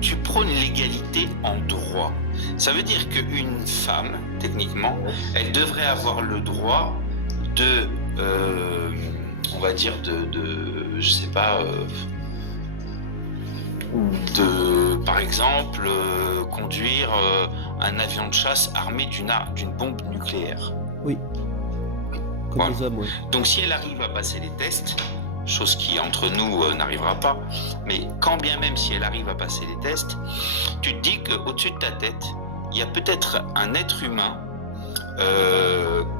tu prônes l'égalité en droit. Ça veut dire qu'une femme, techniquement, elle devrait avoir le droit de, on va dire je sais pas, par exemple, conduire un avion de chasse armé d'une bombe nucléaire. Oui. Comme Voilà. les hommes, oui. Donc si elle arrive à passer les tests, chose qui entre nous n'arrivera pas, mais quand bien même si elle arrive à passer les tests, tu te dis qu'au-dessus de ta tête, il y a peut-être un être humain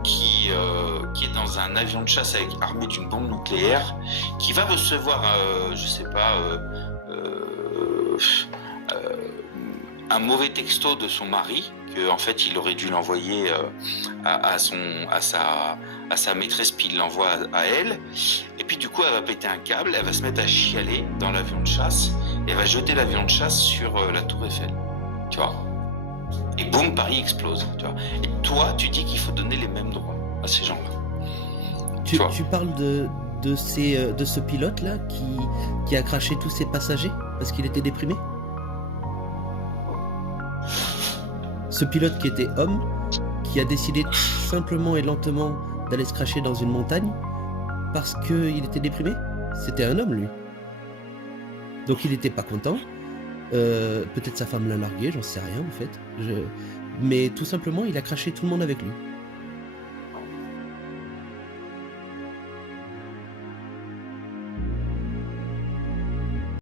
qui est dans un avion de chasse armé d'une bombe nucléaire, qui va recevoir, je sais pas, un mauvais texto de son mari, que en fait il aurait dû l'envoyer à sa maîtresse, puis il l'envoie à elle, et puis du coup elle va péter un câble, elle va se mettre à chialer dans l'avion de chasse, et elle va jeter l'avion de chasse sur la tour Eiffel, tu vois. Et boum, Paris explose, tu vois. Et toi, tu dis qu'il faut donner les mêmes droits à ces gens-là. Tu parles de ce pilote-là qui a craché tous ses passagers parce qu'il était déprimé? Ce pilote qui était homme, qui a décidé simplement et lentement d'aller se cracher dans une montagne parce qu'il était déprimé? C'était un homme, lui. Donc il n'était pas content. Peut-être sa femme l'a largué, j'en sais rien en fait. Mais tout simplement, il a craché tout le monde avec lui.